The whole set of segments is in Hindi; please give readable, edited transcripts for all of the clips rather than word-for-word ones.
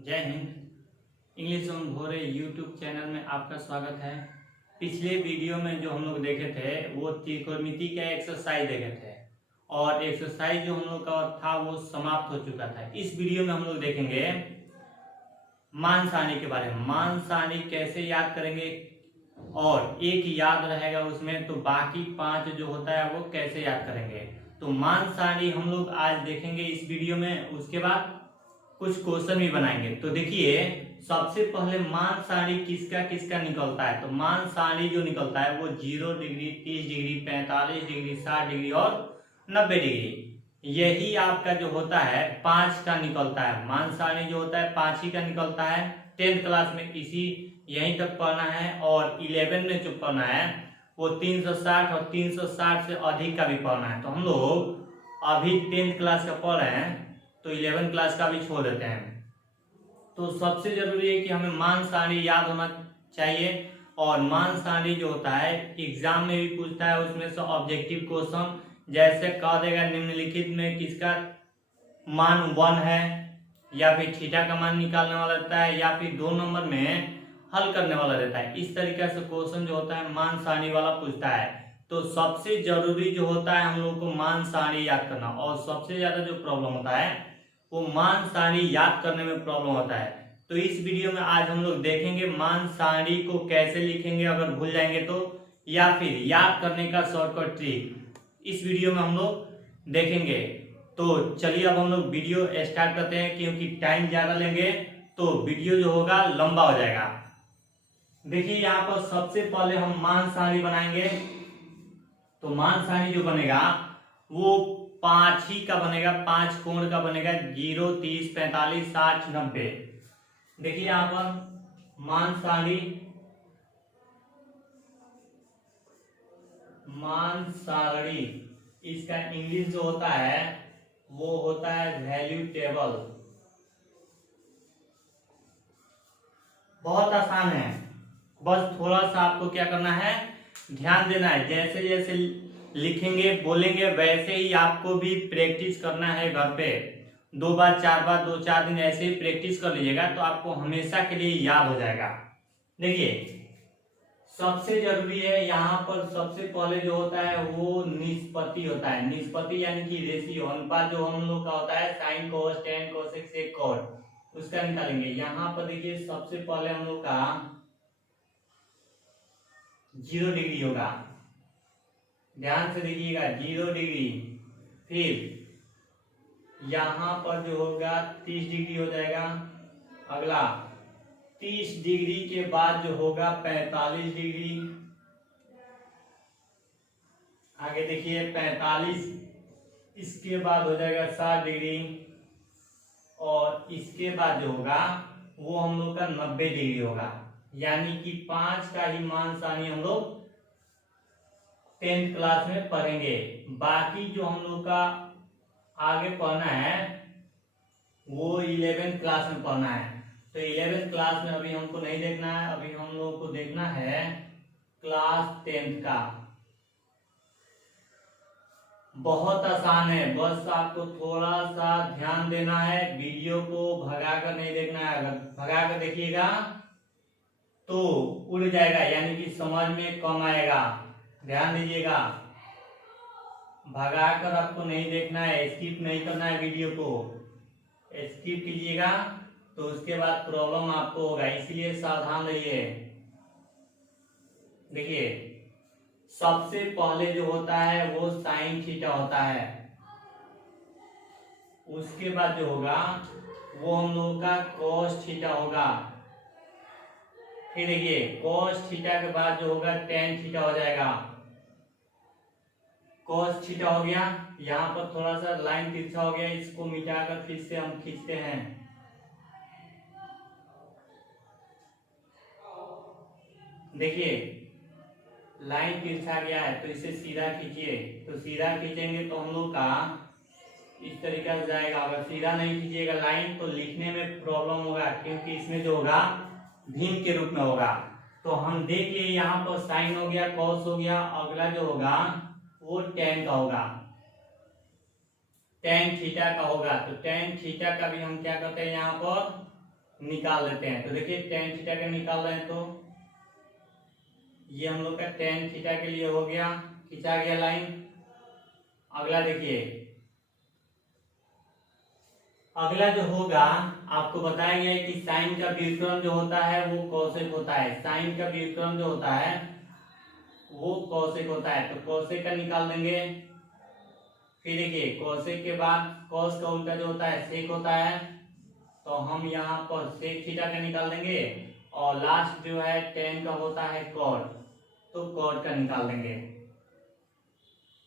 जय Hind. English on Bhore YouTube channel में आपका स्वागत है। पिछले वीडियो में जो हम लोग देखे थे वो त्रिकोणमिति का एक्सरसाइज देखे थे और एक्सरसाइज जो हम लोग का था वो समाप्त हो चुका था। इस वीडियो में हम लोग देखेंगे मान सारणी के बारे में। मान सारणी कैसे याद करेंगे और एक याद रहेगा उसमें, तो बाकी 5 जो होता है वो कैसे याद करेंगे। तो मान सारणी हम लोग आज देखेंगे इस वीडियो में। उसके बाद कुछ क्वेश्चन भी बनाएंगे। तो देखिए, सबसे पहले मान सारणी किसका किसका निकलता है। तो मान सारणी जो निकलता है वो 0 डिग्री, 30 डिग्री, 45 डिग्री, 60 डिग्री और 90 डिग्री, यही आपका जो होता है 5 का निकलता है। मान सारणी जो होता है 5 ही का निकलता है। 10th क्लास में इसी यहीं तक पढ़ना है और 11 में जो पढ़ना है वो 360 और 360 से अधिक का भी पढ़ना है। तो हम लोग अभी 10th क्लास का पढ़ रहे हैं तो 11 क्लास का भी छोड़ देते हैं। तो सबसे जरूरी है कि हमें मान सारणी याद होना चाहिए। और मान सारणी जो होता है एग्जाम में भी पूछता है, उसमें से ऑब्जेक्टिव क्वेश्चन जैसे कह देगा निम्नलिखित में किसका मान 1 है, या फिर थीटा का मान निकालने वाला रहता है, या फिर 2 नंबर में हल करने वाला रहता है। इस तरीके से क्वेश्चन जो होता है मान सारणी वाला पूछता है। तो सबसे जरूरी जो होता है हम लोग को मान सारणी याद करना, और सबसे ज्यादा जो प्रॉब्लम होता है वो मान सारणी याद करने में प्रॉब्लम होता है। तो इस वीडियो में आज हम लोग देखेंगे मान सारणी को कैसे लिखेंगे अगर भूल जाएंगे तो, या फिर याद करने का शॉर्टकट ट्रिक इस वीडियो में हम लोग देखेंगे। तो चलिए अब हम लोग वीडियो स्टार्ट करते हैं, क्योंकि टाइम ज्यादा लेंगे तो वीडियो जो होगा लंबा हो जाएगा। देखिए यहाँ पर सबसे पहले हम मान सारणी बनाएंगे। तो मान सारणी जो बनेगा वो 5 ही का बनेगा, 5 कोण का बनेगा। 0, 30, 45, 60, 90। देखिए यहां पर मान सारणी इसका इंग्लिश जो होता है वो होता है वैल्यू टेबल। बहुत आसान है, बस थोड़ा सा आपको क्या करना है, ध्यान देना है। जैसे जैसे लिखेंगे बोलेंगे वैसे ही आपको भी प्रैक्टिस करना है घर पे। 2 बार 4 बार 2-4 दिन ऐसे ही प्रैक्टिस कर लीजिएगा तो आपको हमेशा के लिए याद हो जाएगा। देखिए सबसे जरूरी है यहाँ पर सबसे पहले जो होता है वो निष्पत्ति होता है। निष्पत्ति यानी कि रेशियो, अनुपात जो हम लोग का होता है sine cos tan cosec sec cot, उसका निकालेंगे। यहाँ पर देखिए सबसे पहले हम लोग का 0 डिग्री होगा, ध्यान से देखिएगा 0 डिग्री। फिर यहां पर जो होगा 30 डिग्री हो जाएगा। अगला 30 डिग्री के बाद जो होगा 45 डिग्री। आगे देखिए 45, इसके बाद हो जाएगा 60 डिग्री, और इसके बाद जो होगा वो हम लोग का 90 डिग्री होगा। यानी कि 5 का ही मान सारणी हम लोग 10th क्लास में पढ़ेंगे। बाकी जो हम लोग का आगे पढ़ना है वो 11th क्लास में पढ़ना है। तो 11th क्लास में अभी हमको नहीं देखना है, अभी हम लोग को देखना है क्लास 10th का। बहुत आसान है, बस आपको थोड़ा सा ध्यान देना है, वीडियो को भगा कर नहीं देखना है। अगर भगा कर देखिएगा तो उड़ जाएगा, यानी कि समझ में कम आएगा। ध्यान दीजिएगा, भगाकर आपको नहीं देखना है, स्किप नहीं करना है वीडियो को। स्किप कीजिएगा तो उसके बाद प्रॉब्लम आपको होगा, इसलिए सावधान रहिए। देखिए सबसे पहले जो होता है वो साइन थीटा होता है, उसके बाद जो होगा वो हम लोगों का कॉस थीटा होगा। फिर देखिए कॉस थीटा के बाद जो होगा टेन थीटा हो जाएगा। कॉस थीटा हो गया, यहाँ पर थोड़ा सा लाइन तिरछा हो गया, इसको मिटाकर फिर से हम खींचते हैं। देखिए लाइन तिरछा गया है तो इसे सीधा खींचिए। तो सीधा खींचेंगे तो हम लोग का इस तरीके से जाएगा। अगर सीधा नहीं खींचिएगा लाइन तो लिखने में प्रॉब्लम होगा, क्योंकि इसमें जो होगा भीम के रूप में होगा। तो हम देखिए यहाँ पर साइन हो गया, कॉस हो गया, अगला जो होगा वो टेन का होगा, टेन थीटा का होगा। तो टेन थीटा का भी हम क्या करते हैं यहाँ पर निकाल लेते हैं। तो देखिए tan थीटा का निकाल रहे हैं तो ये हम लोग का tan थीटा के लिए हो गया, खींचा गया लाइन। अगला देखिए, अगला जो होगा आपको बताया गया है कि साइन का व्युत्क्रम जो होता है वो कोसेक होता है। साइन का व्युत्क्रम जो होता है वो कोसेक होता है। तो कोसेक का निकाल देंगे। फिर देखिए कोसेक के बाद कॉस का उल्टा जो होता है सेक होता है, तो हम यहाँ पर सेक थीटा का निकाल देंगे। और लास्ट जो है tan का होता है कॉट, तो कॉट का निकाल देंगे।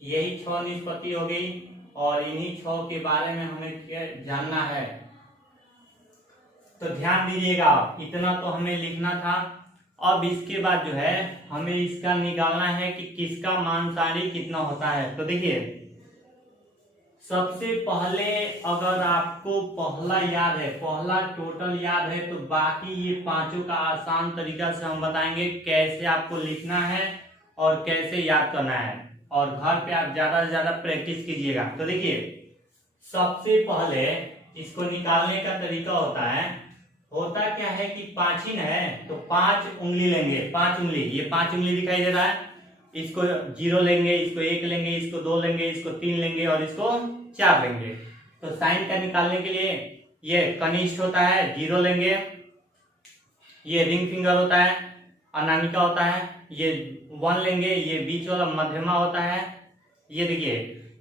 यही 6 निष्पत्ति हो गई और इन्हीं 6 के बारे में हमें जानना है। तो ध्यान दीजिएगा, इतना तो हमें लिखना था। अब इसके बाद जो है हमें इसका निकालना है कि किसका मान सारी कितना होता है। तो देखिए सबसे पहले अगर आपको पहला याद है, पहला टोटल याद है, तो बाकी ये पांचों का आसान तरीका से हम बताएंगे कैसे आपको लिखना है और कैसे याद करना है। और घर पे आप ज्यादा से ज्यादा प्रैक्टिस कीजिएगा। तो देखिए सबसे पहले इसको निकालने का तरीका होता क्या है कि पाँचीन है तो 5 उंगली लेंगे। 5 उंगली, ये 5 उंगली दिखाई दे रहा है, इसको 0 लेंगे, इसको 1 लेंगे, इसको 2 लेंगे, इसको 3 लेंगे और इसको 4 लेंगे। तो साइन का निकालने के लिए ये कनिष्ठ होता है 0 लेंगे, ये रिंग फिंगर होता है, अनामिका होता है, ये 1 लेंगे, ये बीच वाला मध्यमा होता है, ये देखिए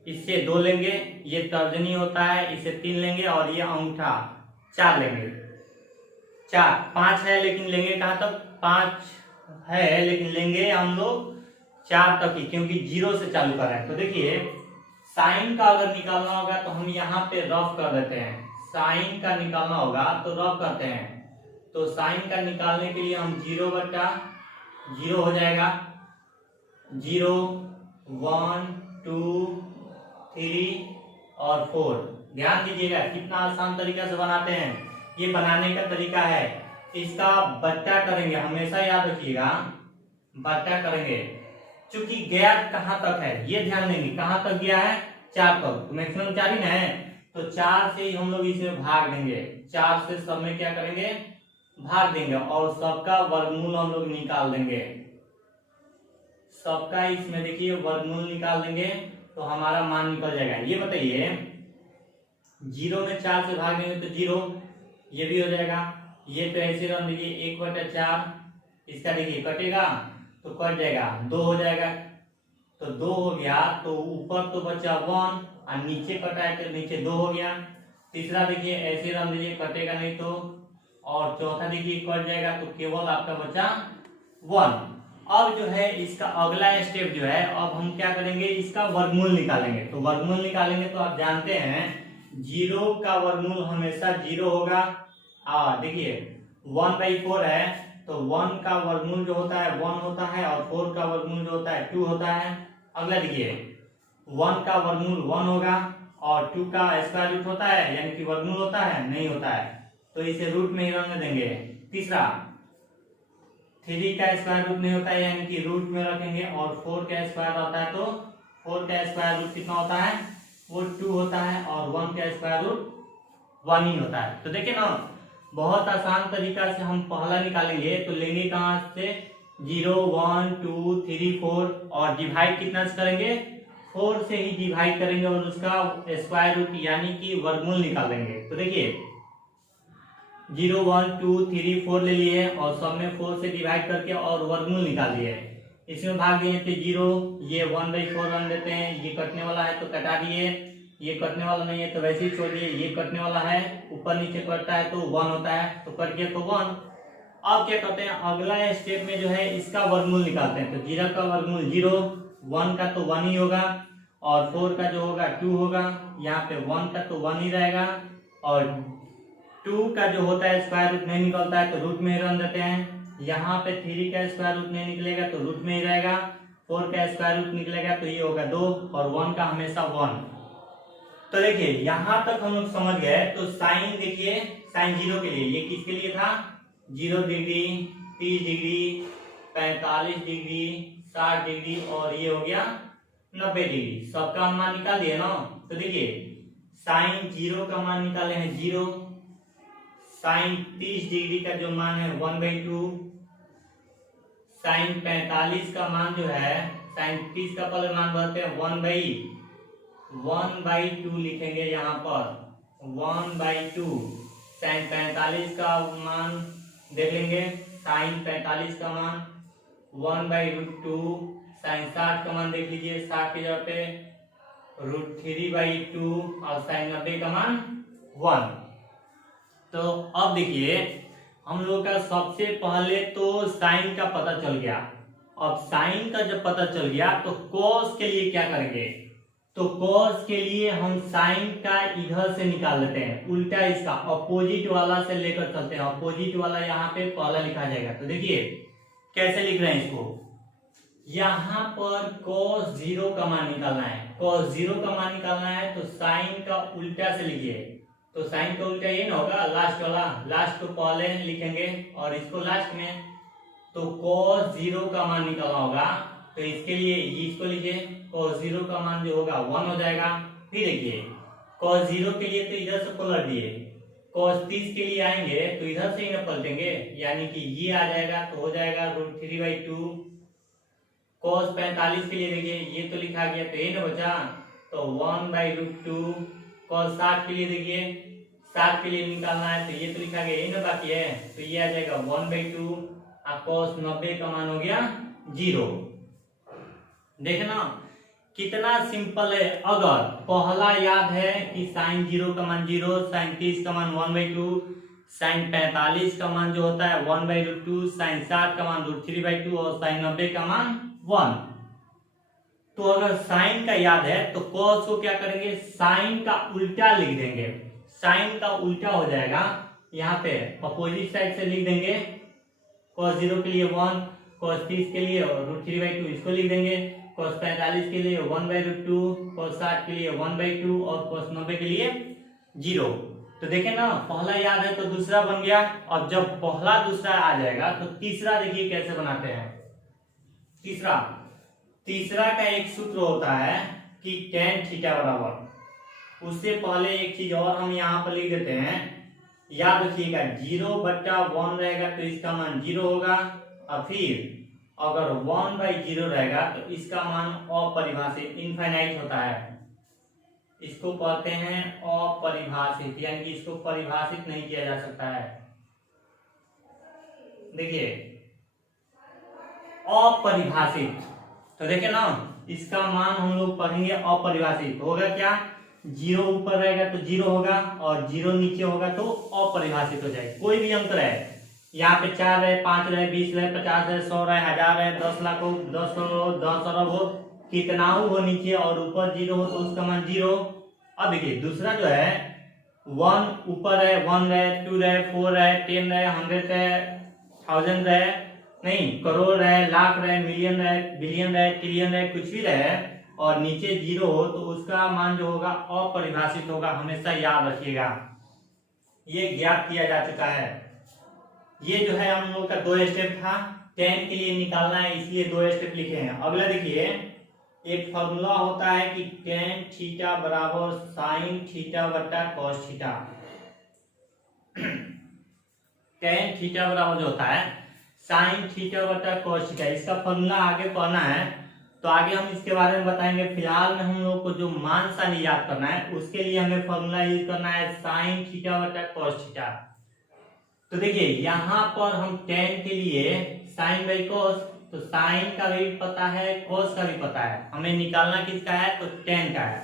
इससे 2 लेंगे, ये तर्जनी होता है, इसे 3 लेंगे और ये अंगूठा 4 लेंगे। 4 5 है लेकिन लेंगे कहाँ तक, 5 है लेकिन लेंगे हम लोग 4 तक ही, क्योंकि 0 से चालू कर रहे हैं। तो देखिए साइन का अगर निकालना होगा तो हम यहाँ पे रफ कर देते हैं। साइन का निकालना होगा तो रफ करते हैं। तो साइन का निकालने के लिए हम 0/0 हो जाएगा, 0 1 2 3 और 4। ध्यान दीजिएगा कितना आसान तरीका से बनाते हैं। ये बनाने का तरीका है, इसका बट्टा करेंगे, हमेशा याद रखिएगा बट्टा करेंगे। चूंकि गया कहां तक है ये ध्यान देंगे, कहां तक गया है 4 तक, तो मैक्सिमम 4 ही ना है, तो 4 से ही हम लोग इसमें भाग देंगे। 4 से सब में क्या करेंगे, भाग देंगे और सबका वर्गमूल हम लोग निकाल देंगे। सबका इसमें देखिए वर्गमूल निकाल देंगे तो हमारा मान निकल जाएगा। ये बताइए 0 में 4 से भाग देंगे तो 0, ये भी हो जाएगा। ये तो ऐसे रख दीजिए 1/4, इसका देखिए कटेगा तो कट जाएगा, 2 हो जाएगा, तो 2 हो गया, तो ऊपर तो बचा 1 और नीचे कटा है तो नीचे 2 हो गया। तीसरा देखिए ऐसे रख दीजिए, कटेगा नहीं तो, और चौथा देखिए कट जाएगा तो केवल आपका बचा 1। अब जो है इसका अगला स्टेप जो है, अब हम क्या करेंगे, इसका वर्गमूल निकालेंगे। तो वर्गमूल निकालेंगे तो आप जानते हैं 0 का वर्गमूल हमेशा 0 होगा। देखिए 1/4 है तो 1 का वर्गमूल जो होता है 1 होता है और 4 का वर्गमूल जो होता है 2 होता है। अगला देखिए 1 का वर्गमूल 1 होगा और 2 का स्क्वायर रूट होता है, यानी कि वर्गमूल होता है, नहीं होता है, तो इसे रूट में ही रहने देंगे। तीसरा 3 का स्क्वायर रूट नहीं होता है, यानी कि रूट में रखेंगे, और 4 का स्क्वायर होता है तो 4 का स्क्वायर रूट कितना होता है, वो 2 होता है, और 1 का स्क्वायर रूट 1 ही होता है। तो देखिए ना बहुत आसान तरीका से हम पहला निकालेंगे। तो लेंगे कहां से, 0 1 2 3 4 और डिवाइड कितना से करेंगे, 4 से ही डिवाइड करेंगे और उसका स्क्वायर रूट यानी कि वर्गमूल निकाल देंगे। तो देखिए 0 1 2 3 4 ले लिए और सब में 4 से डिवाइड करके और वर्गमूल निकाल लिए। इसमें भाग दिए थे 0, ये 1/4 रन देते हैं, ये कटने वाला है तो कटा दिए, ये कटने वाला नहीं है तो वैसे ही छोड़ दिए, ये कटने वाला है ऊपर नीचे कटता है तो 1 होता है तो कट गया तो 1। अब क्या करते हैं, अगला स्टेप में जो है इसका वर्गमूल निकालते हैं। तो 0 का वर्गमूल 0, 1 का तो 1 ही होगा और 4 का जो होगा 2 होगा, यहाँ पे 1 का तो 1 ही रहेगा और 2 का जो होता है स्क्वायर रूट नहीं निकलता है तो रूट में ही रन देते हैं। यहाँ पे 3 का स्क्वायर रूट नहीं निकलेगा तो रूट में ही रहेगा, 4 का स्क्वायर रूट निकलेगा तो ये होगा 2 और 1 का हमेशा 1। तो देखिए यहां तक हम लोग समझ गए। तो साइन देखिए, साइन 0 के लिए ये किसके लिए था, 0 डिग्री, 30 डिग्री, 45 डिग्री, 60 डिग्री और ये हो गया 90 डिग्री। सबका मान निकाल दिए ना। तो देखिए साइन 0 का मान निकाले हैं 0, साइन 30 डिग्री का जो मान है 1/2, साइन 45 का मान जो है, साइन 30 का पहले मान भरते हैं 1/2 लिखेंगे यहाँ पर 1/2। साइन 45 का मान देख लेंगे, साइन 45 का मान 1/√2। साइन 60 का मान देख लीजिए, 60 की जगह पे √3/2 और साइन 90 का मान 1। तो अब देखिए हम लोग का सबसे पहले तो साइन का पता चल गया। अब साइन का जब पता चल गया तो कॉस के लिए क्या करेंगे, तो कॉस के लिए हम साइन का इधर से निकाल लेते हैं, उल्टा इसका अपोजिट वाला से लेकर चलते हैं। अपोजिट वाला यहाँ पे पहला लिखा जाएगा। तो देखिए कैसे लिख रहे हैं इसको, यहाँ पर cos 0 का मान निकालना है। cos 0 का मान निकालना है तो साइन का उल्टा से लिखिए। तो साइन का उल्टा ये ना होगा, लास्ट वाला, लास्ट को पहले लिखेंगे और इसको लास्ट में। तो cos 0 का मान निकालना होगा, तो इसके लिए इसको लिखिए, cos 0 का मान जो होगा 1 हो जाएगा। फिर देखिए cos 0 के लिए तो इधर से पलट दिए, cos 30 के लिए आएंगे तो इधर से ही ना पलटेंगे, यानी कि ये आ जाएगा तो हो जाएगा √3/2। cos 45 के लिए देखिए ये तो लिखा गया तो ये ना बचा, तो 1/√2। cos 60 के लिए देखिए 60 के लिए निकालना है तो ये तो लिखा गया, ये ना बाकी है, तो ये आ जाएगा 1/2। और cos 90 का मान हो गया 0। देखना कितना सिंपल है। अगर पहला याद है कि साइन 0 का मान 0, साइन 30 का मान 1/2, साइन 45 का मान जो होता है 1/√2, साइन 60 का मान √3/2 और साइन 90 का मान 1। तो अगर साइन का याद है तो कॉस को क्या करेंगे, साइन का उल्टा लिख देंगे। साइन का उल्टा हो जाएगा, यहाँ पे अपोजिट साइड से लिख देंगे। cos 0 के लिए 1, cos 30 के लिए √3/2 इसको लिख देंगे, cos 45 के लिए 1/√2, cos 60 के लिए 1/2 और cos 90 के लिए 0। तो देखें ना, पहला याद है तो दूसरा बन गया। और जब पहला दूसरा आ जाएगा तो तीसरा देखिए कैसे बनाते हैं। तीसरा का एक सूत्र होता है कि tan थीटा बराबर, उससे पहले एक चीज और हम यहाँ पर लिख देते हैं, याद रखिएगा 0/1 रहेगा तो इसका मान 0 होगा, और फिर अगर 1/0 रहेगा तो इसका मान अपरिभाषित इनफाइनाइट होता है। इसको कहते हैं अपरिभाषित, यानी कि इसको परिभाषित नहीं किया जा सकता है। देखिए अपरिभाषित, तो देखिए ना इसका मान हम लोग पढ़ेंगे अपरिभाषित होगा क्या, 0 ऊपर रहेगा तो 0 होगा और 0 नीचे होगा तो अपरिभाषित हो जाएगा। कोई भी अंक रहे, यहाँ पे 4 रहे, 5 रहे, 20 रहे, 50 रहे, 100 रहे, 1000 रहे, 10 लाख हो, 10 करोड़, 10 अरब हो, कितना हो नीचे और ऊपर 0 हो तो उसका मान 0। अब देखिए दूसरा जो है 1 ऊपर है, 1 रहे, 2 रहे, 4 रहे, 10 रहे, 100 रहे, 1000 रहे, नहीं करोड़ रहे, लाख रहे, मिलियन रहे, बिलियन रहे, ट्रिलियन रहे, कुछ भी रहे और नीचे 0 हो तो उसका मान जो होगा अपरिभाषित होगा। हमेशा याद रखिएगा, ये ज्ञात किया जा चुका है। ये जो है हम लोग का 2 स्टेप था, tan के लिए निकालना है इसलिए 2 स्टेप लिखे हैं। अगला देखिए एक फॉर्मूला होता है कि tan थीटा बराबर साइन थीटा बटा cos थीटा। tan थीटा बराबर जो होता है साइन थीटा बटा cos थीटा, इसका फॉर्मूला आगे पढ़ना है तो आगे हम इसके बारे में बताएंगे। फिलहाल में हम लोग को जो मान साइन याद करना है उसके लिए हमें फॉर्मूला यूज करना है साइन थीटा बटा cos थीटा। तो देखिए यहाँ पर हम tan के लिए साइन बाई cos, तो साइन का भी पता है cos का भी पता है, हमें निकालना किसका है तो tan का है।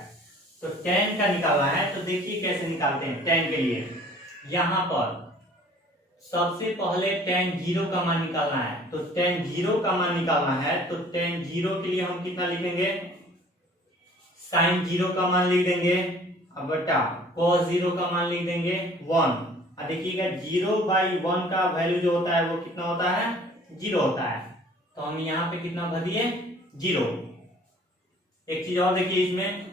तो tan का निकालना है तो देखिए कैसे निकालते हैं। tan के लिए यहाँ पर सबसे पहले tan 0 का मान निकालना है, तो tan 0 का मान निकालना है तो tan 0 के लिए हम कितना लिखेंगे, साइन 0 का मान लिख देंगे, अब बटा cos 0 का मान लिख देंगे 1। देखिएगा 0/1 का वैल्यू जो होता है वो कितना होता है 0 होता है, तो हम यहाँ पे कितना भर दिए 0। एक चीज और देखिए इसमें,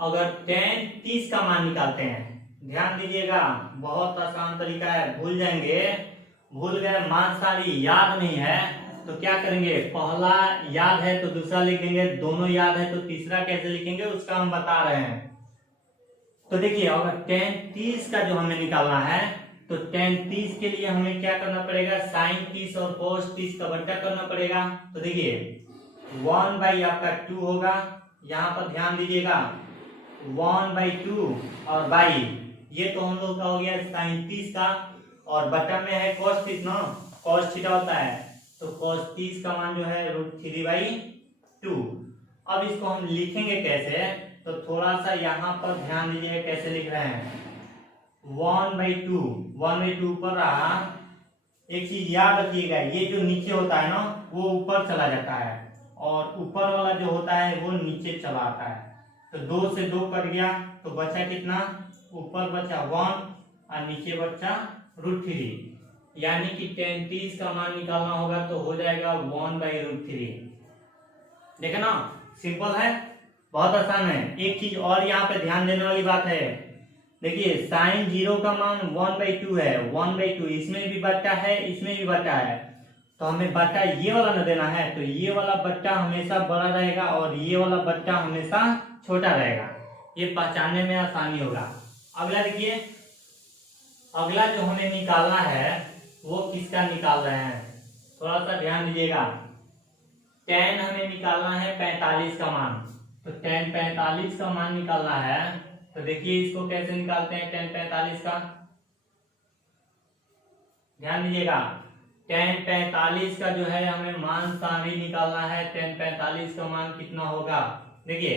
अगर tan 30 का मान निकालते हैं, ध्यान दीजिएगा बहुत आसान तरीका है, भूल जाएंगे, भूल गए मान सारी याद नहीं है तो क्या करेंगे, पहला याद है तो दूसरा लिख देंगे, दोनों याद है तो तीसरा कैसे लिखेंगे उसका हम बता रहे हैं। तो देखिए अगर tan 30 का जो हमें निकालना है तो tan 30 के लिए हमें क्या करना पड़ेगा, sin 30 और cos 30 का बट्टा करना पड़ेगा। तो देखिए 1 आपका 2 होगा, यहाँ पर ध्यान दीजिएगा 1/2 और बाई ये तो हम लोग का हो गया sin 30 का, और बट्टा में है cos 30 ना, cos थीटा होता है, तो cos 30 का मान जो है √3/2। अब इसको हम लिखेंगे कैसे, तो थोड़ा सा यहाँ पर ध्यान दीजिए कैसे लिख रहे हैं। 1/2 ऊपर रहा, एक चीज याद रखिएगा, ये जो नीचे होता है ना वो ऊपर चला जाता है, और ऊपर वाला जो होता है वो नीचे चला आता है। तो 2 से 2 कट गया, तो बचा कितना, ऊपर बचा 1 और नीचे बचा √3, यानी कि tan 30 का मान निकालना होगा तो हो जाएगा 1/√3। देखा ना, सिंपल है, बहुत आसान है। एक चीज और यहाँ पे ध्यान देने वाली बात है, देखिए sin 0 का मान 1/2 है, 1/2 इसमें भी बट्टा है, इसमें भी बट्टा है, तो हमें बट्टा ये वाला न देना है, तो ये वाला बट्टा हमेशा बड़ा रहेगा और ये वाला बट्टा हमेशा छोटा रहेगा, ये पहचानने में आसानी होगा। अगला देखिए, अगला जो हमें निकालना है वो किसका निकाल रहे हैं, थोड़ा सा ध्यान दीजिएगा। tan हमें निकालना है 45 का मान, तो tan 45 का मान निकालना है, तो देखिए इसको कैसे निकालते हैं tan 45 का, ध्यान दीजिएगा। tan 45 का जो है हमें मान सारणी निकालना है, tan 45 का मान कितना होगा, देखिए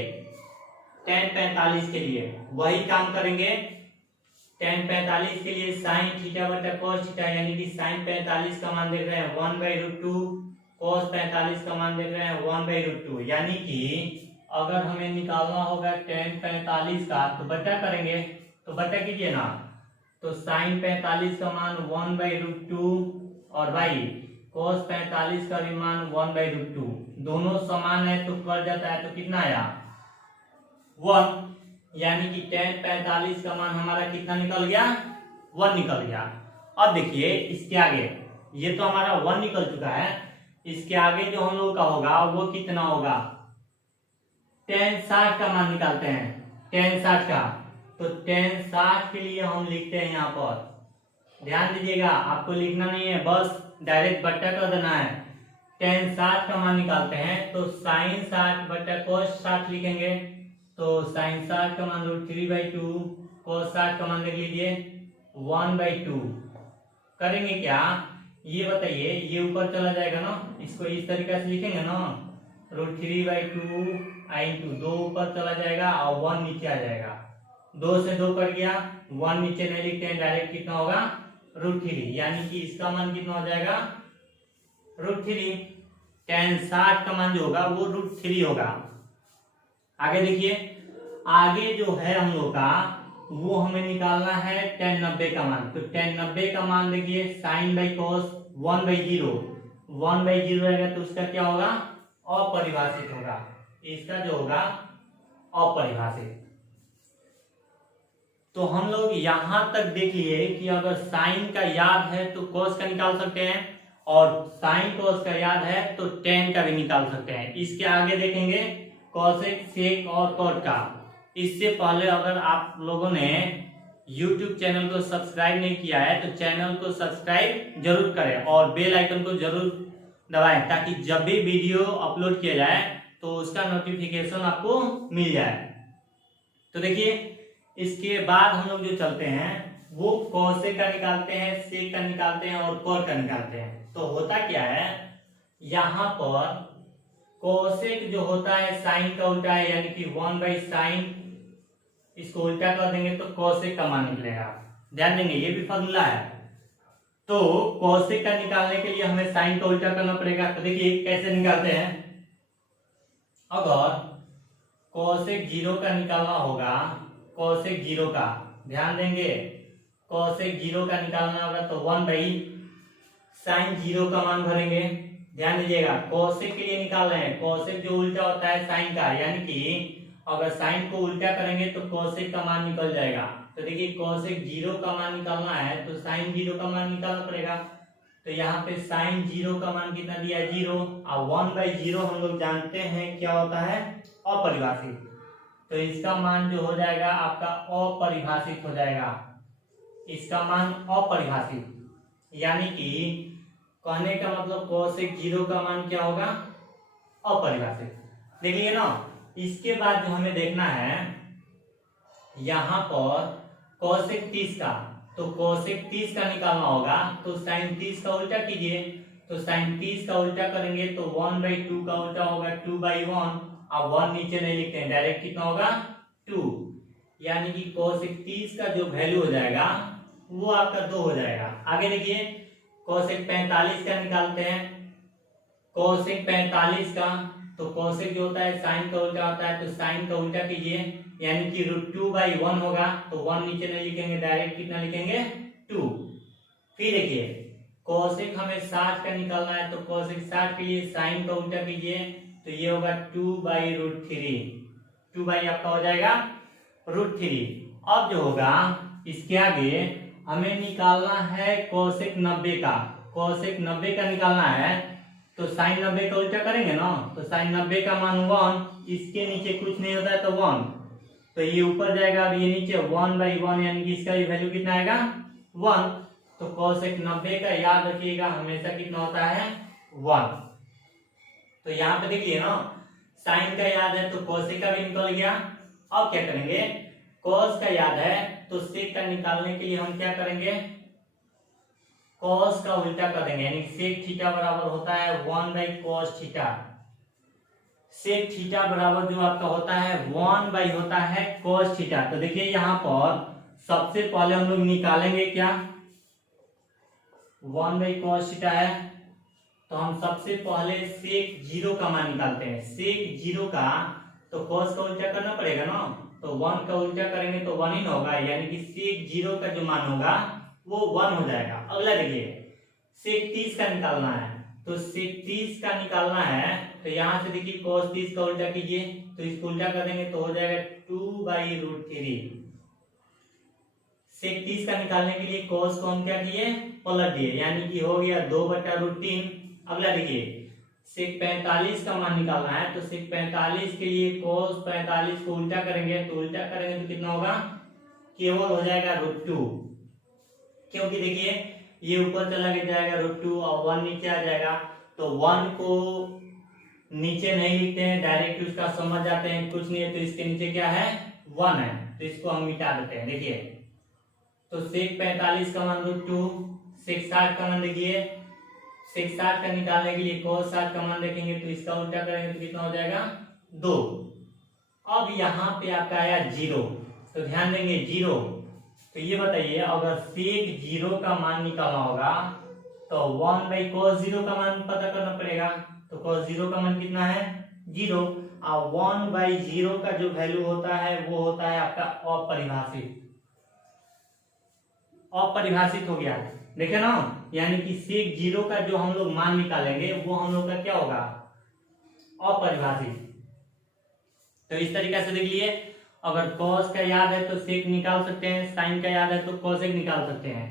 tan 45 के लिए वही काम करेंगे। tan 45 के लिए sin थीटा बटा cos थीटा, यानी कि sin 45 का मान देख रहे हैं 1/√2, cos 45 का मान देख रहे हैं 1/√2, यानी कि अगर हमें निकालना होगा tan 45 का तो बट्टा करेंगे, तो बट्टा कीजिए ना, तो sin 45 का मान 1/√2 और बाई cos 45 का भी मान 1/√2, दोनों समान है तो कट जाता है, तो कितना आया 1, यानी कि tan 45 का मान हमारा कितना निकल गया, 1 निकल गया। अब देखिए इसके आगे, ये तो हमारा 1 निकल चुका है, इसके आगे जो हम लोग का होगा वो कितना होगा, tan 60 का मान निकालते हैं, tan 60 का, तो tan 60 के लिए हम लिखते हैं यहाँ पर, ध्यान दीजिएगा आपको लिखना नहीं है, बस डायरेक्ट बट्टा कर देना है। tan 60 का मान निकालते हैं तो sin 60 बट्टा cos 60 लिखेंगे, तो sin 60 का मान √3/2, cos 60 का मान लिख लीजिए 1/2। करेंगे क्या, ये बताइए, ये ऊपर चला जाएगा ना, इसको इस तरीके से लिखेंगे ना, √3/2 into 2 ऊपर चला जाएगा और 1 नीचे आ जाएगा, 2 से 2 कट गया, 1 नीचे नहीं लिखते हैं, डायरेक्ट कितना होगा √3, यानी कि इसका मान कितना हो जाएगा √3। tan 60 का मान जो होगा वो √3 होगा। आगे देखिए, आगे जो है हम लोग का वो हमें निकालना है tan 90 का मान, तो tan 90 का मान देखिए sin/cos 1/0, 1/0 रहेगा तो उसका क्या होगा, अपरिभाषित होगा, इसका जो होगा अपरिभाषित। तो हम लोग यहां तक देख लिए कि अगर साइन का याद है तो cos का निकाल सकते हैं, और साइन cos का याद है तो tan का भी निकाल सकते हैं। इसके आगे देखेंगे cosec, sec और cot का। इससे पहले अगर आप लोगों ने YouTube चैनल को सब्सक्राइब नहीं किया है तो चैनल को सब्सक्राइब जरूर करें और बेल आइकन को जरूर दबाएं, ताकि जब भी वीडियो अपलोड किया जाए तो उसका नोटिफिकेशन आपको मिल जाए। तो देखिए, इसके बाद हम लोग जो चलते हैं वो cosec का निकालते हैं, sec का निकालते हैं और cot का निकालते हैं। तो होता क्या है, यहाँ पर cosec जो होता है साइन का उल्टा है, यानी कि 1/sin, इसको उल्टा कर देंगे तो cosec का मान निकलेगा, ध्यान देंगे ये भी फॉर्मूला है। तो cosec का निकालने के लिए हमें साइन का उल्टा करना पड़ेगा, तो देखिए कैसे निकालते हैं। अगर cosec 0 का निकालना होगा, cosec 0 का ध्यान देंगे, cosec 0 का निकालना होगा तो 1/sin 0 का मान भरेंगे। ध्यान दीजिएगा, cosec के लिए निकाल रहे हैं, cosec जो उल्टा होता है साइन का, यानी कि अगर साइन को उल्टा करेंगे तो cosec का मान निकल जाएगा। तो देखिए cosec 0 का मान निकालना है तो sin 0 का मान निकालना पड़ेगा, तो यहाँ पे sin 0 का मान कितना दिया है 0, और 1/0 हम लोग जानते हैं क्या होता है, अपरिभाषित, तो इसका मान जो हो जाएगा आपका अपरिभाषित हो जाएगा। इसका मान अपरिभाषित, यानी कि कहने का मतलब कोसेक 0 का मान क्या होगा, अपरिभाषित। देखिए ना, इसके बाद जो हमें देखना है यहाँ पर कोसेक 30 का, तो कोसेक 30 का निकालना होगा, तो साइन 30 का उल्टा कीजिए, तो साइन 30 का उल्टा करेंगे तो 1/2 का उल्टा होगा 2/1, अब 1 नीचे नहीं लिखते हैं, डायरेक्ट कितना होगा 2, यानी कि कोसेक 30 का जो वैल्यू हो जाएगा वो आपका 2 हो जाएगा। आगे देखिए कोसेक 45 का निकालते हैं, कोसेक 45 का, तो कोसेक जो होता है साइन का उल्टा होता है, तो साइन का उल्टा कीजिए, यानी कि √2/1 होगा, तो 1 नीचे नहीं लिखेंगे, डायरेक्ट कितना लिखेंगे 2। फिर देखिए कोसेक हमें 60 का निकालना है, तो कोसेक 60 के लिए साइन का उल्टा कीजिए, तो ये होगा 2/√3, 2 आपका हो जाएगा √3। अब जो होगा इसके आगे हमें निकालना है कोसेक 90 का, कोसेक 90 का निकालना है, तो साइन 90 का उल्टा करेंगे ना, तो साइन 90 का मान 1, इसके नीचे कुछ नहीं होता है तो 1, तो ये ऊपर जाएगा और ये नीचे 1/1, यानी कि इसका वैल्यू कितना आएगा 1। तो कोसेक 90 का याद रखिएगा हमेशा कितना होता है 1। तो यहाँ पे देखिए ना, साइन का याद है तो कोसेक का भी निकल गया। अब क्या करेंगे, कॉस का याद है तो सेक का निकालने के लिए हम क्या करेंगे, कॉस का उल्टा कर देंगे, यानी सेक थीटा बराबर होता है 1/cos थीटा। सेक थीटा बराबर जो आपका होता है 1 होता है cos थीटा। तो देखिए यहाँ पर सबसे पहले हम लोग निकालेंगे क्या, 1/cos थीटा है, तो हम सबसे पहले सेक 0 का मान निकालते हैं। सेक 0 का तो cos का उल्टा करना पड़ेगा ना, तो 1 का उल्टा करेंगे तो 1 ही ना होगा, यानी कि सेक 0 का जो मान होगा वो 1 हो जाएगा। अगला देखिए सेक 30 का निकालना है, तो सेक 30 का निकालना है, तो यहाँ से देखिए cos 30 का उल्टा कीजिए, तो इसको उल्टा कर देंगे तो हो जाएगा 2/√3। सेक 30 का निकालने के लिए cos को हम क्या किए, पलट दिए, यानी कि हो गया 2/√3। अगला देखिए सेक 45 का मान निकालना है, तो सेक 45 के लिए cos 45 को उल्टा करेंगे, तो उल्टा करेंगे तो कितना होगा, केवल हो जाएगा √2, क्योंकि देखिए ये ऊपर चला के जाएगा √2 और 1 नीचे आ जाएगा, तो 1 को नीचे नहीं लिखते हैं, डायरेक्ट उसका समझ जाते हैं, कुछ नहीं है तो इसके नीचे क्या है 1 है, तो इसको हम मिटा देते हैं। देखिए तो सेक 45 का मान √2, सेक 60 का मान देखिए, सेक 60 का निकालने के लिए cos 60 का मान देखेंगे, तो इसका उल्टा करेंगे तो कितना हो जाएगा 2। अब यहाँ पे आपका आया 0, तो ध्यान देंगे 0, तो ये बताइए अगर सेक 0 का मान निकालना होगा तो 1/cos 0 का मान पता करना पड़ेगा, तो cos 0 का मान कितना है 0, और 1/0 का जो वैल्यू होता है वो होता है आपका अपरिभाषित, अपरिभाषित हो गया, देखे ना, यानी कि सेक 0 का जो हम लोग मान निकालेंगे वो हम लोग का क्या होगा, अपरिभाषित। तो इस तरीके से देख लिए, अगर cos का याद है तो सेक निकाल सकते हैं, साइन का याद है तो cosec निकाल सकते हैं।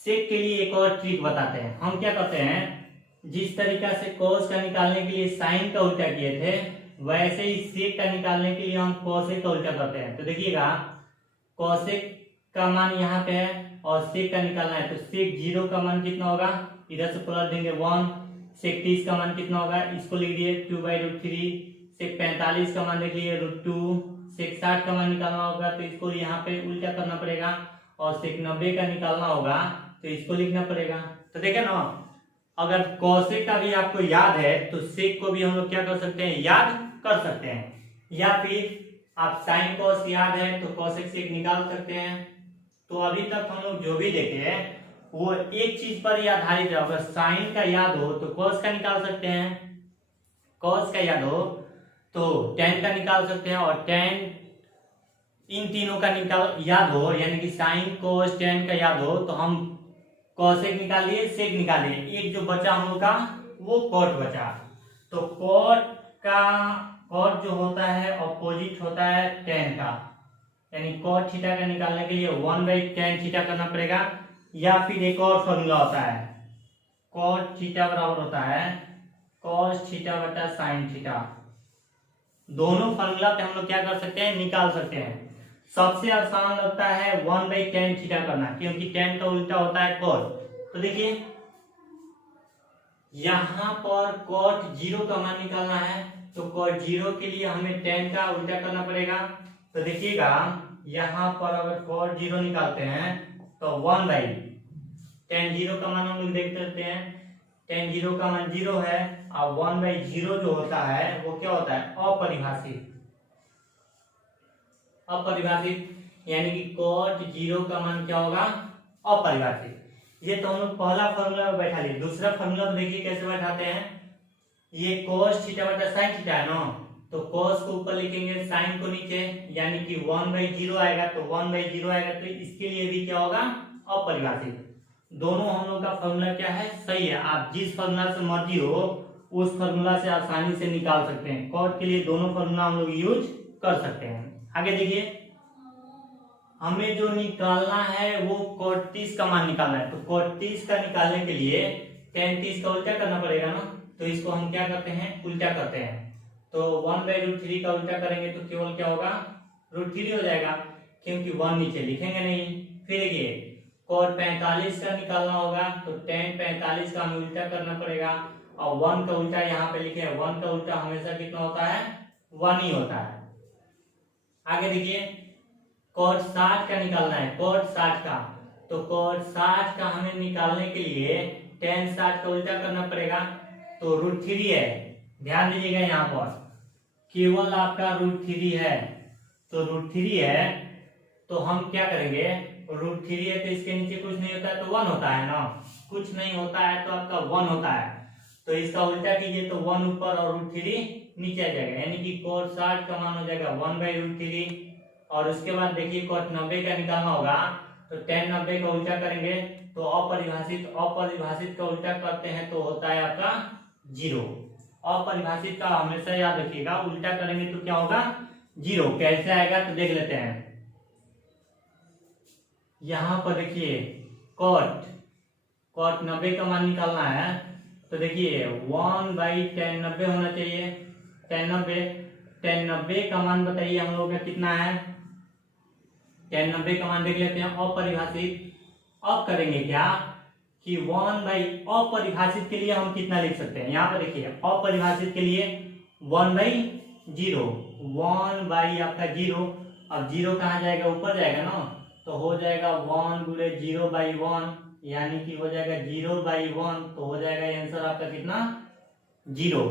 सेक के लिए एक और ट्रिक बताते हैं, हम क्या करते हैं, जिस तरीका से cos का निकालने के लिए साइन का उल्टा किए थे, वैसे ही सेक का निकालने के लिए हम cosec का उल्टा करते हैं। तो देखिएगा cosec का मान यहाँ पे है और सेक का निकालना है, तो सेक 0 का मान कितना होगा, इधर से पलट देंगे 1, सेक 30 का मान कितना होगा, इसको लिख दिए 2/√3, सेक 45 का मान देख लिए √2, सेक 60 का मान निकालना होगा तो इसको यहाँ पे उल्टा करना पड़ेगा, और सेक 90 का निकालना होगा तो इसको लिखना पड़ेगा। तो देखे ना, अगर cosec का भी आपको याद है तो सेक को भी हम लोग क्या कर सकते हैं, याद कर सकते हैं, या फिर आप साइन cos याद है तो cosec सेक निकाल सकते हैं। तो अभी तक हम लोग जो भी देखे हैं वो एक चीज पर ही आधारित है, अगर साइन का याद हो तो cos का निकाल सकते हैं, cos का याद हो तो tan का निकाल सकते हैं, और tan इन तीनों का निकाल याद हो, यानी कि साइन cos tan का याद हो तो हम cosec निकाल लिए, सेक निकाल लिए, एक जो बचा हम लोग का वो cot बचा। तो cot का cot जो होता है ऑपोजिट होता है tan का, यानी cot थीटा का निकालने के लिए 1/tan थीटा करना पड़ेगा, या फिर एक और फॉर्मूला होता है cot थीटा बराबर होता है cos थीटा बटा sin थीटा। दोनों फॉर्मूला पे हम लोग क्या कर सकते हैं, निकाल सकते हैं। सबसे आसान लगता है 1/tan थीटा करना, क्योंकि tan का उल्टा होता है cot। तो देखिए यहाँ पर cot 0 का मान निकालना है, तो cot 0 के लिए हमें tan का उल्टा करना पड़ेगा। तो देखिएगा यहाँ पर अगर cot 0 निकालते हैं तो 1/tan 0 का मान हम लोग देख सकते हैं, tan 0 का मान 0 है, और 1/0 जो होता है वो क्या होता है, अपरिभाषित। अपरिभाषित यानी कि cot 0 का मान क्या होगा, अपरिभाषित। ये तो हम लोग पहला फॉर्मूला में बैठा लिए। दूसरा फॉर्मूला में देखिए कैसे बैठाते हैं, ये cos थीटा बटा sin थीटा है ना, तो cos को ऊपर लिखेंगे, sin को नीचे, यानी कि 1/0 आएगा, तो 1/0 आएगा, तो इसके लिए भी क्या होगा, अपरिभाषित। दोनों हम लोग का फॉर्मूला क्या है, सही है। आप जिस फॉर्मूला से मर्जी हो उस फॉर्मूला से आसानी से निकाल सकते हैं। cot के लिए दोनों फॉर्मूला हम लोग यूज कर सकते हैं। आगे देखिए हमें जो निकालना है वो cot 30 का मान निकालना है। तो cot 30 का निकालने के लिए tan 30 का उल्टा करना पड़ेगा ना, तो इसको हम क्या करते हैं, उल्टा करते हैं। तो 1/√3 का उल्टा करेंगे तो केवल क्या होगा, √3 हो जाएगा, क्योंकि 1 नीचे लिखेंगे नहीं। फिर देखिए cot 45 का निकालना होगा, तो tan 45 का हमें उल्टा करना पड़ेगा, और 1 का उल्टा यहाँ पे लिखे हैं। 1 का उल्टा हमेशा कितना होता है, 1 ही होता है। आगे देखिए cot 60 का निकालना है, cot 60 का, तो cot 60 का हमें निकालने के लिए tan 60 का उल्टा करना पड़ेगा, तो √3 है। ध्यान दीजिएगा यहाँ पर केवल आपका √3 है, तो √3 है, तो हम क्या करेंगे, √3 है तो इसके नीचे कुछ नहीं होता है तो 1 होता है ना, कुछ नहीं होता है तो आपका 1 होता है, तो इसका उल्टा कीजिए तो 1 ऊपर और √3 नीचे आ जाएगा, यानी कि cot 60 का मान हो जाएगा 1/√3। और उसके बाद देखिए cot 90 का निकालना होगा, तो tan 90 का उल्टा करेंगे तो अपरिभाषित का उल्टा करते हैं तो होता है आपका 0। अपरिभाषित का हमेशा याद रखिएगा, उल्टा करेंगे तो क्या होगा, 0। कैसे आएगा तो देख लेते हैं। यहाँ पर देखिए cot 90 का मान निकालना है, तो देखिए 1/tan 90 होना चाहिए। tan 90 का मान बताइए हम लोग का कितना है, tan 90 का मान देख लेते हैं, अपरिभाषित। अब करेंगे क्या कि 1/अपरिभाषित के लिए हम कितना लिख सकते हैं, यहाँ पर देखिए अपरिभाषित के लिए 1/0, 1 आपका 0। अब 0 कहाँ जाएगा, ऊपर जाएगा ना, तो हो जाएगा 1 गुणे 0/1, यानी कि हो जाएगा 0/1, तो हो जाएगा आंसर आपका कितना, 0।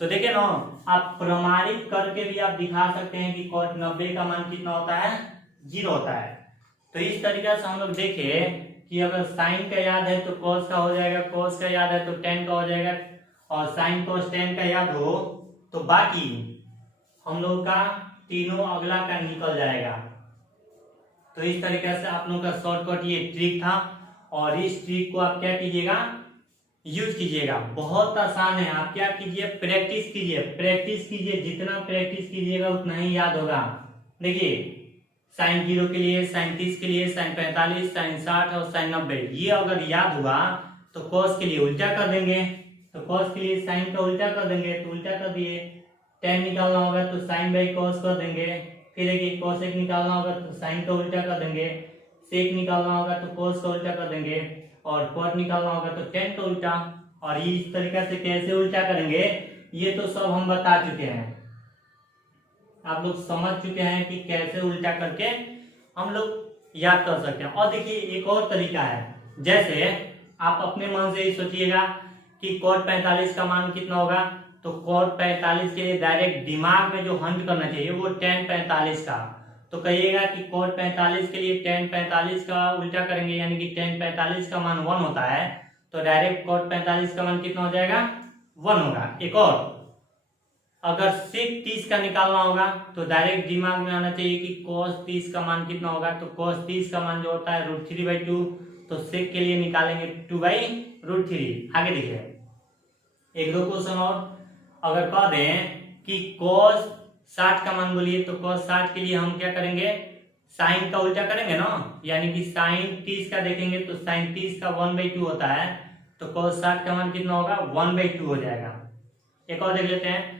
तो देखिए ना, आप प्रमाणित करके भी आप दिखा सकते हैं कि cot 90 का मान कितना होता है, 0 होता है। तो इस तरीके से हम लोग देखे कि अगर sin का याद है तो cos का हो जाएगा, cos का याद है तो tan का हो जाएगा, और sin cos tan का याद हो तो बाकी हम लोग का तीनों अगला का निकल जाएगा। तो इस तरीके से आप लोगों का शॉर्टकट ये ट्रिक था, और इस ट्रिक को आप क्या कीजिएगा, यूज कीजिएगा। बहुत आसान है, आप क्या कीजिए, प्रैक्टिस कीजिए, जितना प्रैक्टिस कीजिएगा उतना ही याद होगा। देखिए sin 0 के लिए, sin 30 के लिए, sin 45, sin 60 और sin 90, ये अगर याद हुआ तो cos के लिए उल्टा कर देंगे, तो cos के लिए sin का उल्टा कर देंगे, तो उल्टा कर दिए। tan निकालना होगा तो sin/cos कर देंगे। फिर देखिए cosec निकालना होगा तो sin का उल्टा कर देंगे, sec निकालना होगा तो cos का उल्टा कर देंगे, और cot निकालना होगा तो tan का उल्टा। और ये इस तरीके से कैसे उल्टा करेंगे ये तो सब हम बता चुके हैं, आप लोग समझ चुके हैं कि कैसे उल्टा करके हम लोग याद कर सकते हैं। और देखिए एक और तरीका है, जैसे आप अपने मन से ही सोचिएगा कि cot 45 का मान कितना होगा, तो cot 45 के लिए डायरेक्ट दिमाग में जो हंट करना चाहिए वो tan 45 का। तो कहिएगा कि cot 45 के लिए tan 45 का उल्टा करेंगे, यानी कि tan 45 का मान 1 होता है, तो डायरेक्ट cot 45 का मान कितना हो जाएगा, 1 होगा। एक और, अगर sec 30 का निकालना होगा तो डायरेक्ट दिमाग में आना चाहिए कि cos 30 का मान कितना होगा, तो cos 30 का मान जो होता है √3/2, तो sec के लिए निकालेंगे 2/√3। आगे देखिए एक दो क्वेश्चन और, अगर कह दें कि cos 60 का मान बोलिए, तो cos 60 के लिए हम क्या करेंगे, sin का उल्टा करेंगे ना, यानी कि sin 30 का देखेंगे तो sin 30 का 1/2 होता है, तो cos 60 का मान कितना होगा, 1/2 हो जाएगा। एक और देख लेते हैं,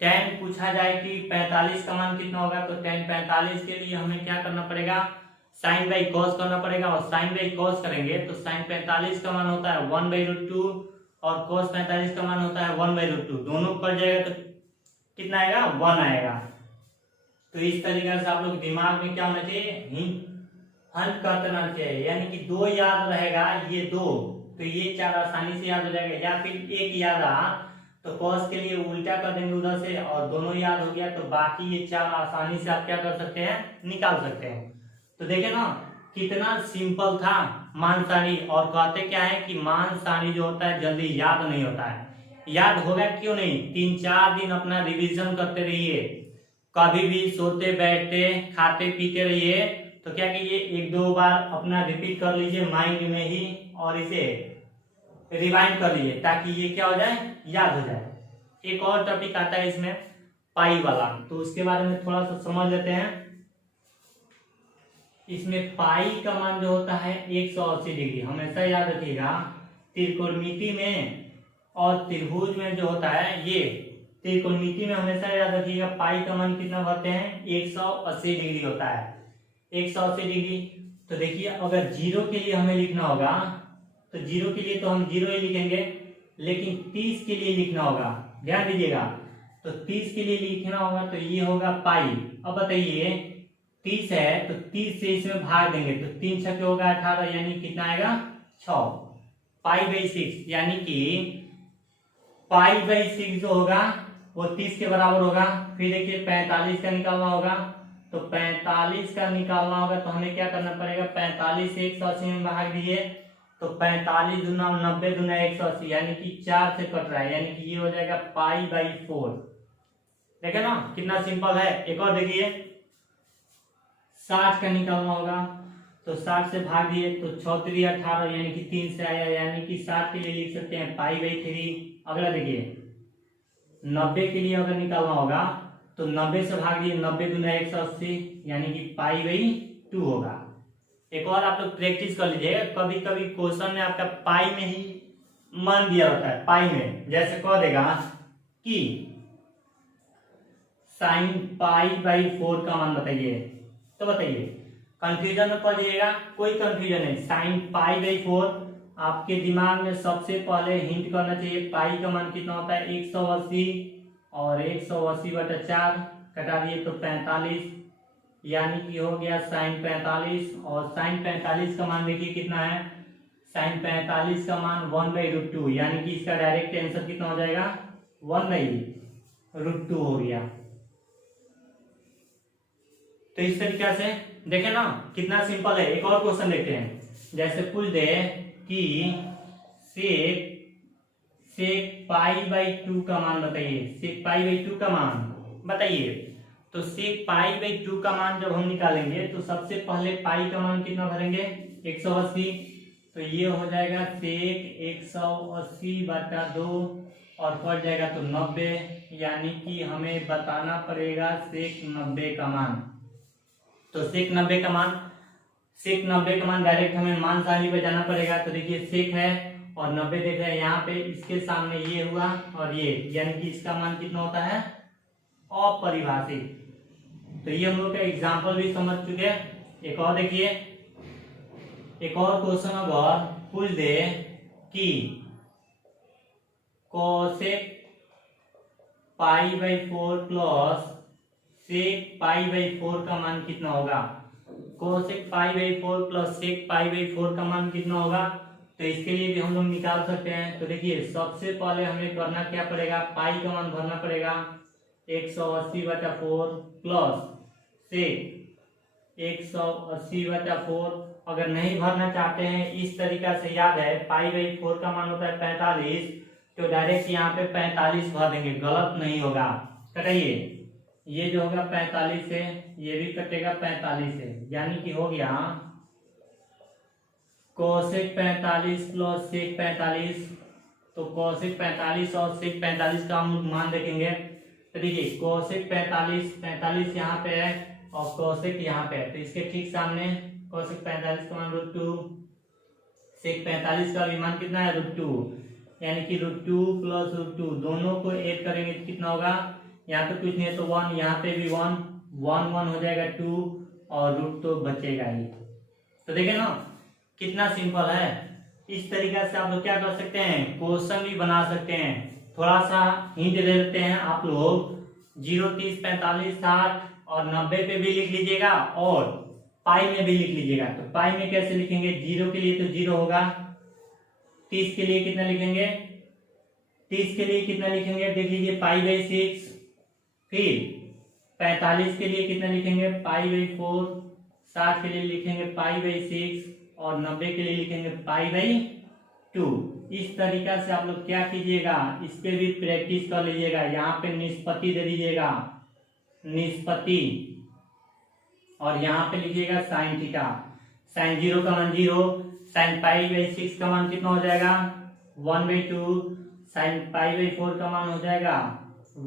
tan पूछा जाए कि 45 का मान कितना होगा, तो tan 45 के लिए हमें क्या करना पड़ेगा, sin बाई cos करना पड़ेगा, और sin बाई cos करेंगे तो sin 45 का मान होता है 1/√2 और cos 45 का मान होता है 1/√2, दोनों कट जाएगा तो कितना आएगा, 1 आएगा। तो इस तरीके से आप लोग दिमाग में क्या होना चाहिए, हल करना चाहिए, यानी कि 2 याद रहेगा, ये 2 तो ये 4 आसानी से याद हो जाएगा, या फिर एक याद रहा तो cos के लिए उल्टा कर देंगे उधर से और दोनों याद हो गया, तो बाकी ये 4 आसानी से आप क्या कर सकते हैं, निकाल सकते हैं। तो देखे ना कितना सिंपल था मान सारणी, और कहते क्या है कि मान सारणी जो होता है जल्दी याद नहीं होता है। याद होगा क्यों नहीं, 3-4 दिन अपना रिवीजन करते रहिए, कभी भी सोते बैठते खाते पीते रहिए, तो क्या कीजिए 1-2 बार अपना रिपीट कर लीजिए माइंड में ही, और इसे रिवाइंड कर लीजिए ताकि ये क्या हो जाए, याद हो जाए। एक और टॉपिक आता है इसमें पाई वाला, तो उसके बारे में थोड़ा सा समझ लेते हैं। इसमें पाई का मान जो होता है 180 डिग्री, हमेशा याद रखिएगा त्रिकोणमिति में और त्रिभुज में जो होता है, ये त्रिकोणमिति में हमेशा याद रखिएगा पाई का मान कितना भरते हैं, 180 डिग्री होता है, 180 डिग्री। तो देखिए अगर जीरो के लिए हमें लिखना होगा तो जीरो के लिए तो हम जीरो ही लिखेंगे, लेकिन 30 के लिए लिखना होगा, ध्यान दीजिएगा, तो 30 के लिए लिखना होगा तो ये होगा पाई। अब बताइए 30 है तो 30 से इसमें भाग देंगे तो 3 छक्के होगा 18, यानी कितना आएगा 6, पाई बाई 6, यानी कि पाई बाई 6 जो होगा वो 30 के बराबर होगा। फिर देखिए 45 का निकालना होगा, तो 45 का निकालना होगा तो हमें क्या करना पड़ेगा, 45 से 180 में भाग दिए तो 45 दूना 90 दूना 180, यानी कि 4 से कट रहा है, यानी कि ये हो जाएगा पाई बाई 4। देखे ना कितना सिंपल है। एक और देखिए 60 का निकालना होगा, तो 60 से भाग दिए तो 6×3 18, यानी कि 3 से आया, यानी कि 60 के लिए लिख सकते हैं पाई बाई 3। अगला देखिए 90 के लिए अगर निकालना होगा तो 90 से भाग दिए 90 दूना 180, यानी कि पाई बाई 2 होगा। एक और आप लोग प्रैक्टिस कर लीजिएगा, कभी कभी क्वेश्चन में आपका पाई में ही मान दिया होता है, पाई में जैसे कह देगा कि साइन पाई बाई 4 का मान बताइए, तो बताइए कंफ्यूजन में पड़ जाइएगा, कोई कंफ्यूजन नहीं, साइन पाई बाई 4 आपके दिमाग में सबसे पहले हिंट करना चाहिए पाई का मान कितना होता है 180, और 180/4 कटा दिए तो 45, यानी कि हो गया साइन 45, और साइन 45 का मान देखिए कितना है, साइन 45 का मान 1/√2, यानी कि इसका डायरेक्ट आंसर कितना हो जाएगा 1/√2 हो गया। तो इस तरीके से देखें ना कितना सिंपल है। एक और क्वेश्चन देखते हैं, जैसे पूछ दे कि सेक पाई बाई 2 का मान बताइए, सेक पाई बाई 2 का मान बताइए। तो सेक पाई बाई 2 का मान जब हम निकालेंगे तो सबसे पहले पाई का मान कितना भरेंगे 180, तो ये हो जाएगा सेक 180/2 और कट जाएगा तो 90, यानी कि हमें बताना पड़ेगा सेक 90 का मान। तो सेक 90 का मान डायरेक्ट हमें मान सारणी पे जाना पड़ेगा। तो देखिए सेक है और 90 देख रहे हैं यहाँ पे, इसके सामने ये हुआ और ये, यानी कि इसका मान कितना होता है अपरिभाषित। तो ये हम लोग का एग्जाम्पल भी समझ चुके हैं। एक और देखिए, एक और क्वेश्चन अगर पूछ दे कि cosec pi by 4 plus sec pi by 4 का मान कितना होगा, cosec pi by 4 plus sec pi by 4 का मान कितना होगा, तो इसके लिए भी हम लोग निकाल सकते हैं। तो देखिए सबसे पहले हमें करना क्या पड़ेगा, पाई का मान भरना पड़ेगा 180/4 प्लस सेक 180/4। अगर नहीं भरना चाहते हैं इस तरीका से, याद है पाई बाई 4 का मान होता है 45, तो डायरेक्ट यहाँ पे 45 भर देंगे, गलत नहीं होगा। कटाइए, ये जो होगा 45 से, ये भी कटेगा 45 से, यानी कि हो गया कोसेक 45 प्लस सेक 45। तो कोसेक 45 और सेक 45 का हम लोग मान देखेंगे। तो देखिए कोसेक 45 यहाँ पे है और कोसेक यहाँ पे है, तो इसके ठीक सामने कोसेक 45 का मान √2, सेक 45 का भी मान कितना है √2, यानी कि √2 प्लस √2 दोनों को ऐड करेंगे तो कितना होगा यहाँ पे कुछ नहीं है तो 1, यहाँ पे भी 1, 1 1 हो जाएगा 2 और रूट तो बचेगा ही। तो देखें ना कितना सिंपल है। इस तरीके से आप लोग क्या कर सकते हैं, क्वेश्चन भी बना सकते हैं। थोड़ा सा हिंट दे देते हैं आप लोग, 0 30 45 60 और 90 पे भी लिख लीजिएगा और पाई में भी लिख लीजिएगा। तो पाई में कैसे लिखेंगे, 0 के लिए तो 0 होगा, 30 के लिए कितना लिखेंगे, 30 के लिए कितना लिखेंगे देख लीजिए π/6, फिर 45 के लिए कितना लिखेंगे π/4, 60 के लिए लिखेंगे π/6 और 90 के लिए लिखेंगे π/2। इस तरीका से आप लोग क्या कीजिएगा, इस पे भी प्रैक्टिस कर लीजिएगा। यहाँ पे निष्पत्ति दे दीजिएगा, निष्पत्ति, और यहाँ पे लिखिएगा साइन थीटा। साइन 0 का मान 0, साइन π/6 का मान कितना हो जाएगा 1/2, साइन π/4 का मान हो जाएगा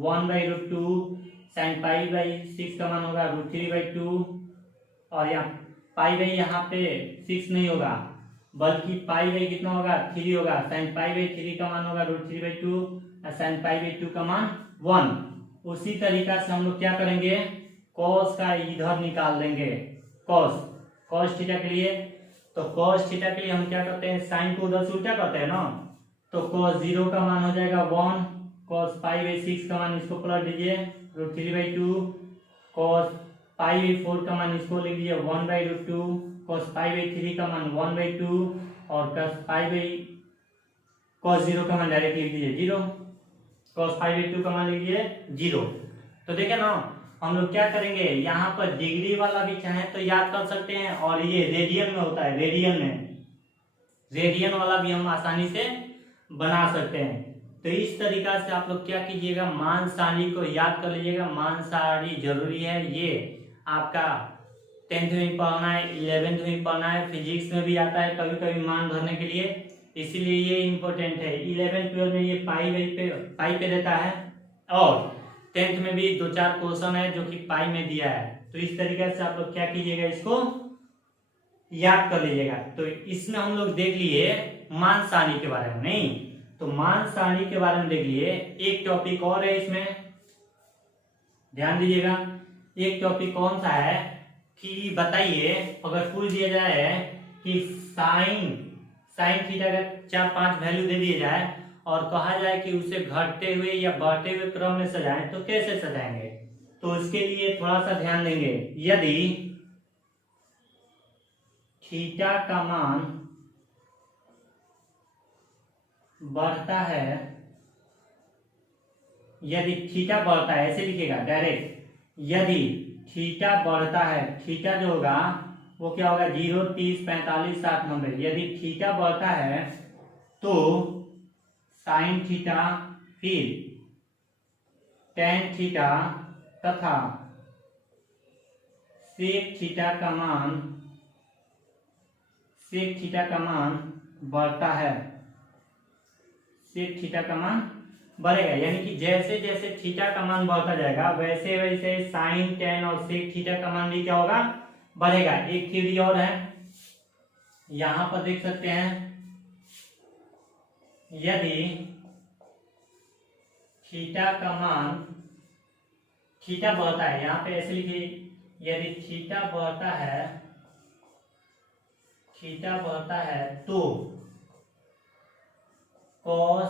1/√2, साइन π/6 का मान होगा √3/2 और यहाँ यहाँ पे 6 नहीं होगा बल्कि कितना होगा 3 होगा, साइन π/3 का मान होगा √3/2 और साइन π/2 का मान 1। उसी तरीका से हम लोग क्या करेंगे, कॉस का इधर निकाल देंगे, कॉस थीटा के लिए। तो कॉस थीटा के लिए हम क्या करते हैं, साइन को उधर से उल्टा करते हैं ना, तो कॉस 0 का मान हो जाएगा 1, कॉस π/6 का मान इसको पलट दीजिए √3/2, कॉस π/4 का मान इसको लिख लीजिए 1/√2, cos π/3 का मान 1/2 और cos 0 का मान डायरेक्ट लिख दीजिए 0, cos π/2 का मान लिखिए 0। तो देखे ना हम लोग क्या करेंगे, यहाँ पर डिग्री वाला भी चाहे तो याद कर सकते हैं और ये रेडियन में होता है, रेडियन वाला भी हम आसानी से बना सकते हैं। तो इस तरीका से आप लोग क्या कीजिएगा, मान सारणी को याद कर लीजिएगा। मान सारणी जरूरी है, ये आपका 10th में पढ़ना है, 11th में पढ़ना है, फिजिक्स में भी आता है कभी कभी मान भरने के लिए, इसीलिए ये इम्पोर्टेंट है। 11th 12 में ये पाई पे देता है और 10th में भी 2-4 क्वेश्चन है जो कि पाई में दिया है। तो इस तरीके से आप लोग क्या कीजिएगा, इसको याद कर लीजिएगा। तो इसमें हम लोग देख लिए मान सारणी के बारे में, नहीं तो मान सारणी के बारे में देख लिए। एक टॉपिक और है इसमें, ध्यान दीजिएगा। एक टॉपिक कौन सा है कि बताइए, अगर पूछ दिया जाए कि साइन थीटा का 4-5 वैल्यू दे दिए जाए और कहा जाए कि उसे घटते हुए या बढ़ते हुए क्रम में सजाएं, तो कैसे सजाएंगे। तो इसके लिए थोड़ा सा ध्यान देंगे। यदि थीटा का मान बढ़ता है, यदि थीटा बढ़ता है, ऐसे लिखेगा डायरेक्ट, यदि थीटा बढ़ता है, थीटा जो होगा वो क्या होगा 0 30 45 60 90। यदि थीटा बढ़ता है तो साइन थीटा फिर टेन थीटा तथा सेक थीटा का मान बढ़ता है, सेक थीटा का मान बढ़ेगा। यानी कि जैसे जैसे थीटा का मान बढ़ता जाएगा वैसे वैसे साइन टेन और सेक थीटा का मान भी क्या होगा, बढ़ेगा। एक थ्योरी और है, यहां पर देख सकते हैं, यदि थीटा का मान, थीटा बढ़ता है, यहाँ पे ऐसे लिखिए, यदि थीटा बढ़ता है तो कॉस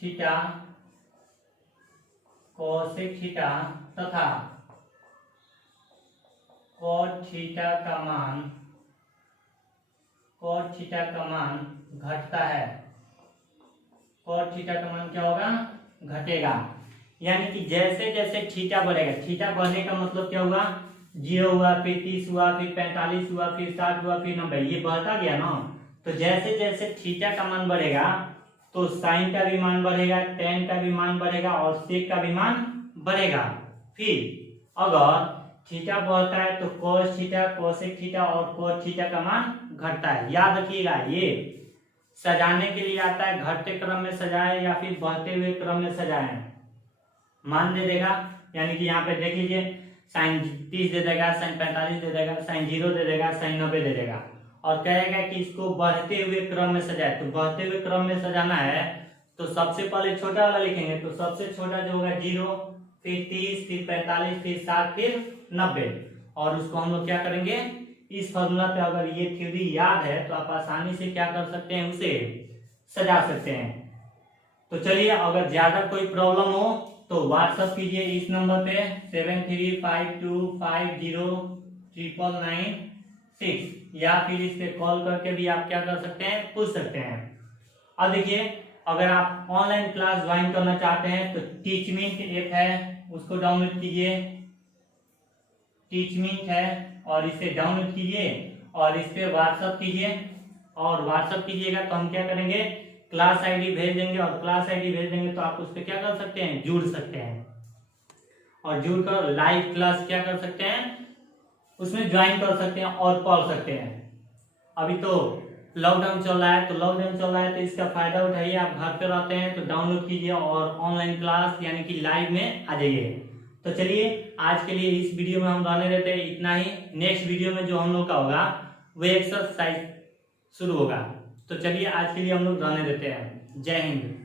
थीटा कोसेक थीटा तथा कॉट थीटा का मान घटता है, कॉट थीटा का मान क्या होगा, घटेगा। यानी कि जैसे जैसे थीटा बढ़ेगा, थीटा बढ़ने का मतलब क्या हुआ, 0 हुआ, फिर 30 हुआ, फिर 45 हुआ, फिर 60 हुआ, फिर 90, ये बढ़ता गया ना। तो जैसे जैसे थीटा का मान बढ़ेगा तो साइन का भी मान बढ़ेगा, टेन का भी मान बढ़ेगा और सेक का भी मान बढ़ेगा। फिर अगर थीटा बढ़ता है तो cos थीटा, कोसेक थीटा और cot थीटा का मान घटता है। याद रखिएगा, ये सजाने के लिए आता है, घटते क्रम में सजाए या फिर बढ़ते हुए क्रम में सजाए, मान दे देगा। यानी कि यहाँ पे देख लीजिए, साइन 30 दे देगा, साइन 45 दे देगा, साइन 0 दे देगा, साइन 90 दे देगा और कहेगा कि इसको बढ़ते हुए क्रम में सजाए। तो बढ़ते हुए क्रम में सजाना है तो सबसे पहले छोटा वाला लिखेंगे, तो सबसे छोटा जो होगा 0, फिर 30, फिर 45, फिर 60, फिर 90। और उसको हम लोग क्या करेंगे, इस फॉर्मूला पे अगर ये थ्योरी याद है तो आप आसानी से क्या कर सकते हैं, उसे सजा सकते हैं। तो चलिए, अगर ज्यादा कोई प्रॉब्लम हो तो व्हाट्सएप कीजिए इस नंबर पे 7352509996, या फिर इस पे कॉल करके भी आप क्या कर सकते हैं, पूछ सकते हैं। अब देखिए, अगर आप ऑनलाइन क्लास ज्वाइन करना चाहते हैं तो टीचमिंट ऐप है, उसको डाउनलोड कीजिए। टीचमिंट है और इसे डाउनलोड कीजिए और इस पे व्हाट्सएप कीजिए। और व्हाट्सएप कीजिएगा तो हम क्या करेंगे, क्लास आईडी भेज देंगे, और क्लास आईडी भेज देंगे तो आप उस पर क्या कर सकते हैं, जुड़ सकते हैं। और जुड़कर लाइव क्लास क्या कर सकते हैं, उसमें ज्वाइन कर सकते हैं और पढ़ सकते हैं। अभी तो लॉकडाउन चल रहा है, तो इसका फायदा उठाइए। आप घर पे रहते हैं तो डाउनलोड कीजिए और ऑनलाइन क्लास यानी कि लाइव में आ जाइए। तो चलिए, आज के लिए इस वीडियो में हम रहने देते हैं इतना ही। नेक्स्ट वीडियो में जो हम लोग का होगा वो एक्सरसाइज शुरू होगा। तो चलिए, आज के लिए हम लोग रहने देते हैं। जय हिंद।